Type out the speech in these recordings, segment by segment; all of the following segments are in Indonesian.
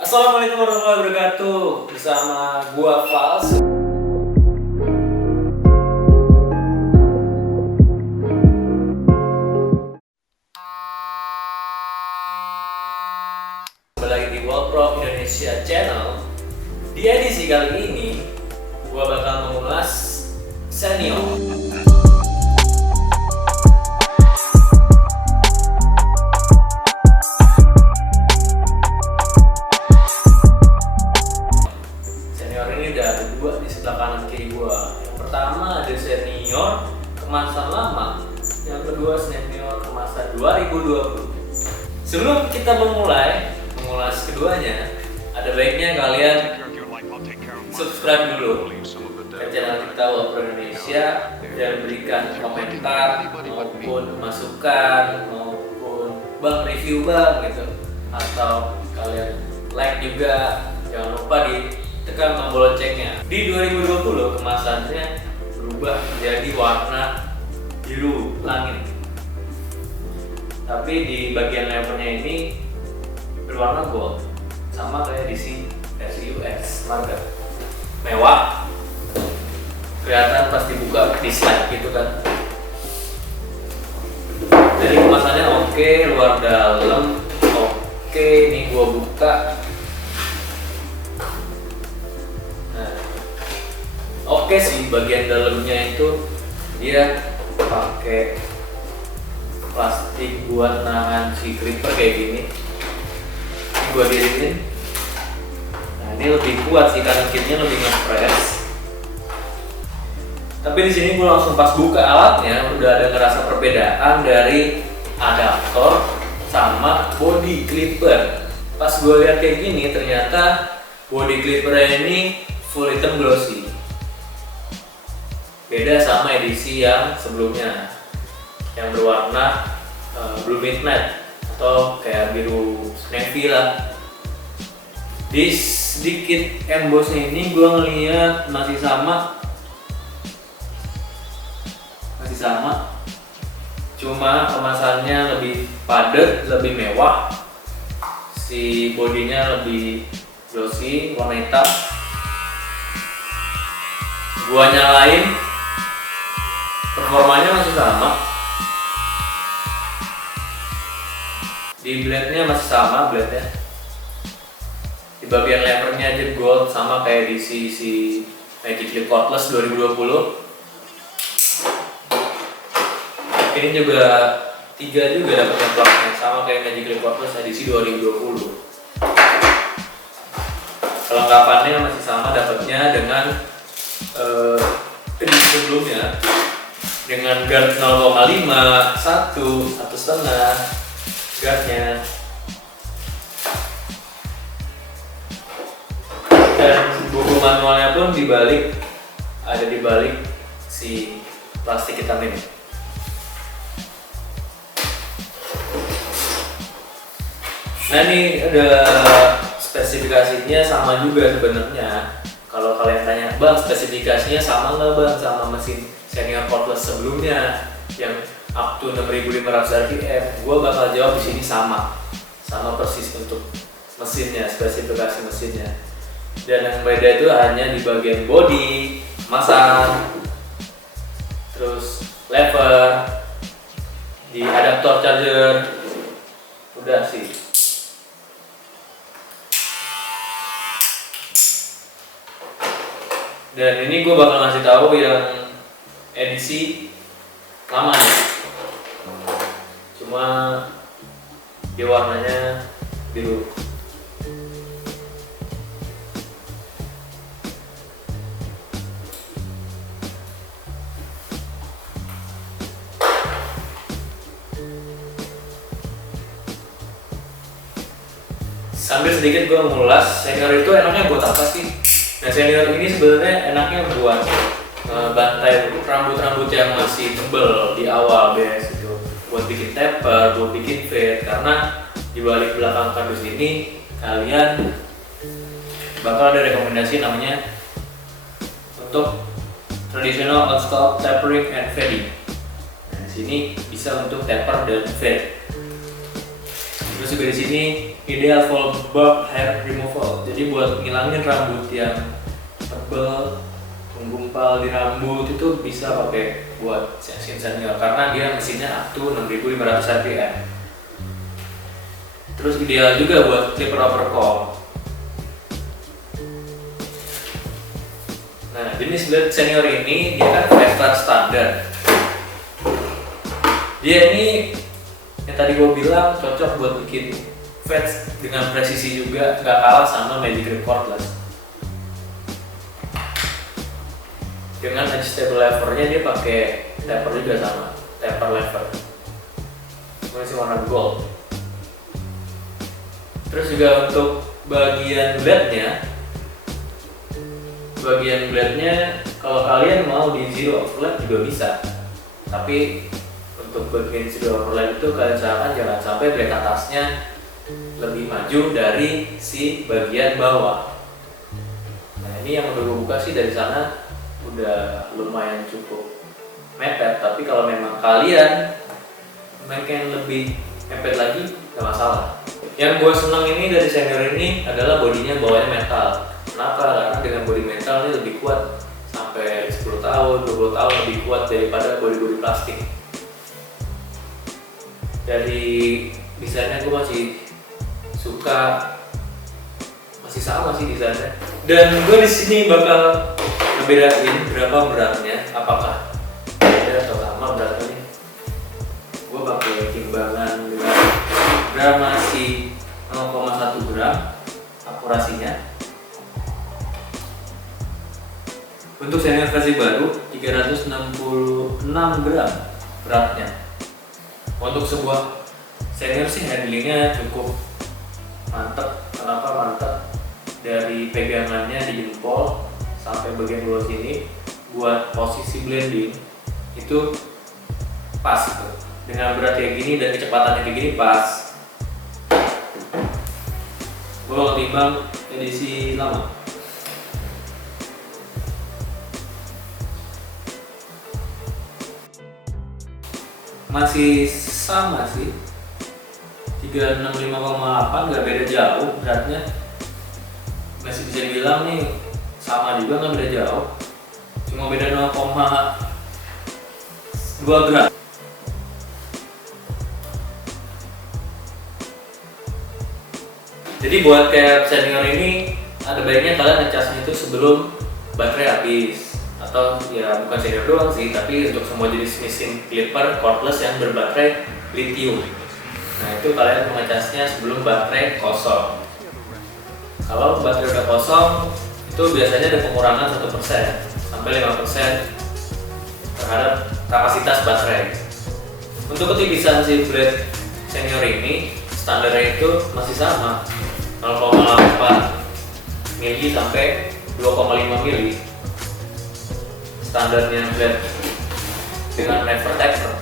Assalamualaikum warahmatullahi wabarakatuh. Bersama gua Fals. Kembali lagi di World Pro Indonesia Channel. Di edisi kali ini gua bakal mengulas senior. Ada dua di sebelah kanan kiri gua. Yang pertama ada senior kemasan lama, yang kedua senior kemasan 2020. Sebelum kita memulai mengulas keduanya, ada baiknya kalian subscribe dulu ke channel kita World Pro Indonesia dan berikan komentar maupun masukan maupun bang review bang gitu, atau kalian like juga. Jangan lupa tekan tombol loncengnya. Di 2020 kemasannya berubah menjadi warna biru langit, tapi di bagian levernya ini berwarna gold, sama kayak di versi US market. Mewah, kelihatan pas dibuka di slide gitu kan. Dari kemasannya oke, luar dalam oke. Ini gua buka. Oke sih, bagian dalamnya itu dia pakai plastik buat nahan si clipper kayak gini. Ini gua diriin. Nah, ini lebih kuat sih karena kitnya lebih ngepres. Tapi di sini gua langsung pas buka alatnya udah ada ngerasa perbedaan dari adaptor sama body clipper. Pas gua lihat kayak gini, ternyata body clippernya ini full hitam glossy. Beda sama edisi yang sebelumnya yang berwarna blue midnight atau kayak biru navy lah. Di sedikit embossnya ini gue ngeliat masih sama, cuma kemasannya lebih padat, lebih mewah. Si bodinya lebih glossy, warna hitam. Gua nyalain, performanya masih sama. Di blade-nya masih sama blade-nya. Di bagian levernya aja gold, sama kayak di si Magic Clip Cordless 2020. Ini juga 3 juga dapatnya plugnya, sama kayak Magic Clip Cordless edisi 2020. Kelengkapannya masih sama dapatnya dengan edisi sebelumnya, dengan guard 0,5, 1,5 guardnya, dan buku manualnya pun ada di balik si plastik hitam ini. Nah, ini ada spesifikasinya sama juga sebenarnya. Kalau kalian tanya, bang spesifikasinya sama nggak bang sama mesin senior cordless sebelumnya yang up to 6500 rpm? Gue bakal jawab di sini sama persis untuk mesinnya, spesifikasi mesinnya. Dan yang beda itu hanya di bagian body, kemasan, terus lever, di adaptor charger, udah sih. Dan ini gue bakal ngasih tahu yang edisi lamanya. Cuma dia warnanya biru. Sambil sedikit gue ngulas, senior itu enaknya buat apa sih? Nah, senior ini sebenarnya enaknya buat bantai rambut-rambut yang masih tebel di awal biasa itu, buat bikin taper, buat bikin fade. Karena di balik belakang kardus ini kalian bakal ada rekomendasi namanya untuk traditional old style tapering and fading. Nah, di sini bisa untuk taper dan fade. Terus juga di sini ideal for bob hair removal. Jadi buat ngilangin rambut yang tebal, menggumpal di rambut itu bisa pakai buat Shin Senior karena dia mesinnya up to 6500 rpm. Terus ideal juga buat clipper overcomb. Nah, jenis blade Senior ini dia kan flat standar. Dia ini yang tadi gue bilang cocok buat bikin fades dengan presisi juga, nggak kalah sama Magic Grip Cordless. Dengan adjustable levernya dia pakai taper juga sama, taper lever. Masih warna gold. Terus juga untuk bagian blade-nya kalau kalian mau di zero overlap juga bisa. Tapi untuk bagian zero overlap itu kalian usahakan jangan sampai blade atasnya lebih maju dari si bagian bawah. Nah, ini yang udah gue buka sih dari sana udah lumayan cukup mepet. Tapi kalau memang kalian pengen lebih mepet lagi, gak masalah. Yang gue senang ini dari Senior ini adalah bodinya bawahnya metal. Kenapa? Karena dengan body metal ini lebih kuat, sampai 10 tahun, 20 tahun lebih kuat daripada body plastik. Dari desainnya gue masih suka, masih sama sih desainnya. Dan gue di sini bakal ngebedain berapa beratnya, apakah beda atau sama beratnya. Gue pakai timbangan dengan gram masih 0,1 gram akurasinya. Untuk Senior versi baru 366 gram beratnya. Untuk sebuah Senior sih handlingnya cukup mantep. Kenapa mantep? Dari pegangannya di jempol sampai bagian bawah sini buat posisi blending itu pas gitu. Dengan berat kayak gini dan kecepatannya kayak gini pas. Gue bakal timbang edisi lama. Masih sama sih, 365,8, nggak beda jauh beratnya. Masih bisa dibilang nih sama juga, nggak beda jauh, cuma beda 0,2 gram. Jadi buat kayak Senior ini ada baiknya kalian ngecasnya itu sebelum baterai habis, atau ya bukan Senior doang sih, tapi untuk semua jenis mesin clipper cordless yang berbaterai lithium. Nah, itu kalian mengecasnya sebelum baterai kosong. Kalau baterai udah kosong, itu biasanya ada pengurangan 1% sampai 5% terhadap kapasitas baterai. Untuk ketipisan si blade Senior ini standarnya itu masih sama, 0,8 mili sampai 2,5 mili standarnya blade dengan never taper.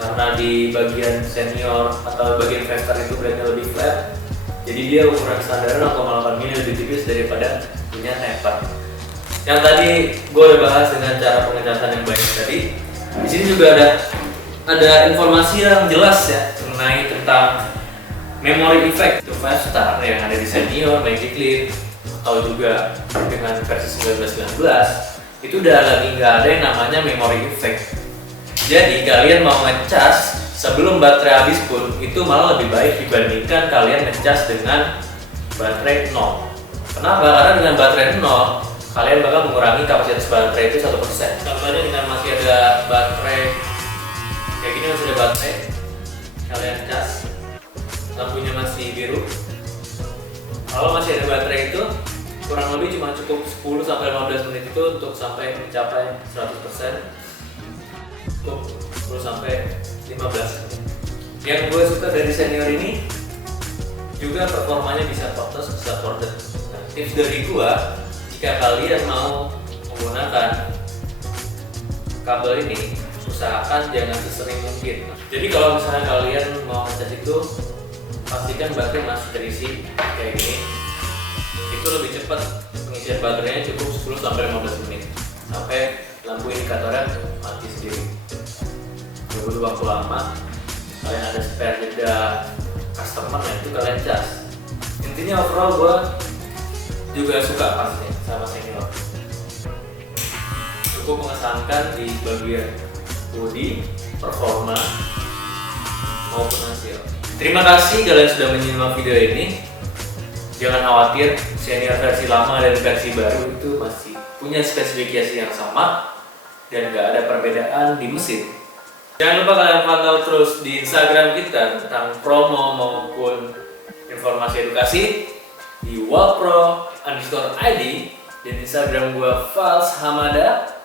Karena di bagian Senior atau bagian faster itu blade-nya lebih flat, jadi dia ukuran standarnya 0,8 mili lebih tipis daripada punya taper. Yang tadi gue udah bahas dengan cara pengecasan yang baik tadi. Di sini juga ada informasi yang jelas ya mengenai tentang memory effect itu 5 star yang ada di Senior, Magic Leap, atau juga dengan versi 1919 itu udah lagi nggak ada yang namanya memory effect. Jadi kalian mau ngecas sebelum baterai habis pun itu malah lebih baik dibandingkan kalian ngecas dengan baterai 0. Kenapa? Karena dengan baterai 0 kalian bakal mengurangi kapasitas baterai itu 1%. Contohnya dengan masih ada baterai kayak gini, masih ada baterai, kalian cas, lampunya masih biru. Kalau masih ada baterai itu kurang lebih cuma cukup 10-15 menit itu untuk sampai mencapai 100%. Cukup 10-15 menit. Yang gue suka dari Senior ini juga performanya bisa cordless, bisa corded. Nah, tips dari gue, jika kalian mau menggunakan kabel ini, usahakan jangan sesering mungkin. Jadi kalau misalnya kalian mau ngecas itu, pastikan baterai masih terisi kayak gini. Itu lebih cepat, pengisian baterainya cukup 10-15 menit sampai lampu indikatornya mati sendiri. Nggak butuh waktu lama. Kalian ada spare jeda customer ya itu kalian cas. Intinya overall gue juga suka pasnya sama senior. Cukup mengesankan di bagian body, performa maupun hasil. Terima kasih kalian sudah menyimak video ini. Jangan khawatir, senior versi lama dan versi baru itu masih punya spesifikasi yang sama dan gak ada perbedaan di mesin. Jangan lupa kalian pantau terus di Instagram kita tentang promo maupun informasi edukasi di walpro_id dan Instagram gue Fals Hamada.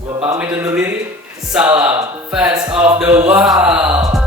Gue pamit undur diri. Salam fans of the Wal.